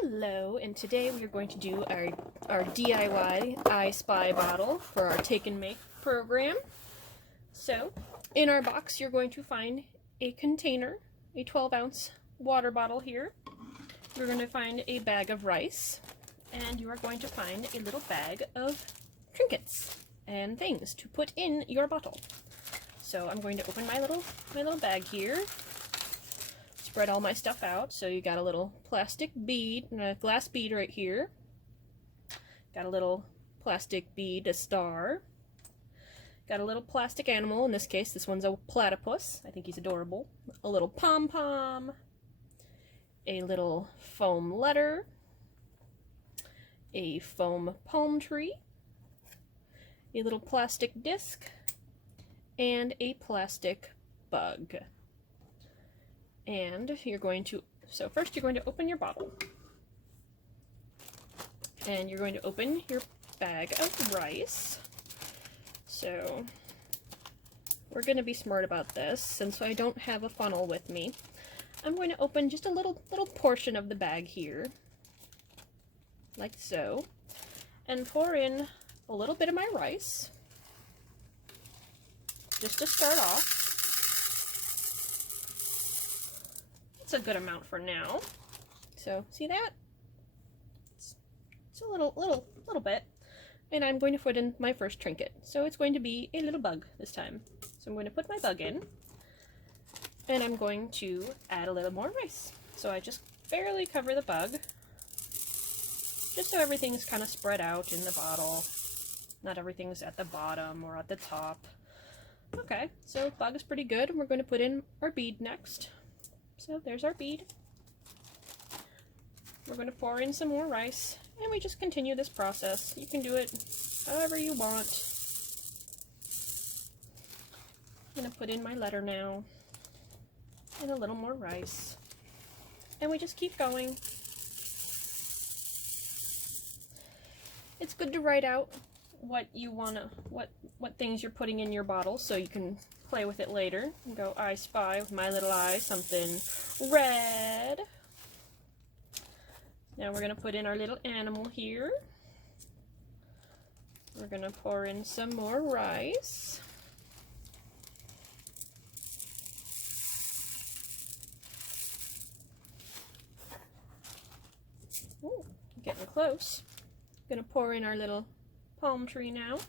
Hello, and today we are going to do our DIY I Spy bottle for our Take and Make program. So, in our box you're going to find a container, a 12-ounce water bottle here. You're going to find a bag of rice, and you are going to find a little bag of trinkets and things to put in your bottle. So I'm going to open my little bag here. Spread all my stuff out. So you got a little plastic bead, a glass bead right here. Got a little plastic bead, a star. Got a little plastic animal. In this case, this one's a platypus. I think he's adorable. A little pom-pom. A little foam letter. A foam palm tree. A little plastic disc. And a plastic bug. And you're going to, so first you're going to open your bottle. And you're going to open your bag of rice. So we're going to be smart about this, since I don't have a funnel with me. I'm going to open just a little portion of the bag here, like so, and pour in a little bit of my rice, just to start off. It's a good amount for now. So see that? It's a little bit. And I'm going to put in my first trinket. So it's going to be a little bug this time. So I'm going to put my bug in. And I'm going to add a little more rice. So I just barely cover the bug, just so everything's kind of spread out in the bottle. Not everything's at the bottom or at the top. Okay, so bug is pretty good. We're going to put in our bead next. So there's our bead. We're going to pour in some more rice, and we just continue this process. You can do it however you want. I'm going to put in my letter now, and a little more rice. And we just keep going. It's good to write out what you want to, what things you're putting in your bottle, so you can play with it later and go, I spy with my little eye something red. Now we're going to put in our little animal here. We're going to pour in some more rice. Ooh, getting close. Going to pour in our little palm tree now.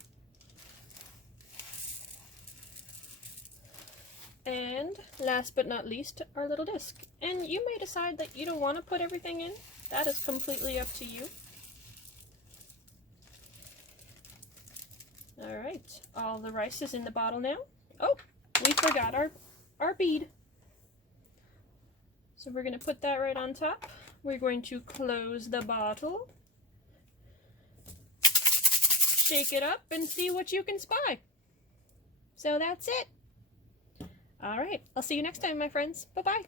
And last but not least, our little disc. And you may decide that you don't want to put everything in. That is completely up to you. Alright, all the rice is in the bottle now. Oh, we forgot our bead. So we're going to put that right on top. We're going to close the bottle. Shake it up and see what you can spy. So that's it. All right, I'll see you next time, my friends. Bye-bye.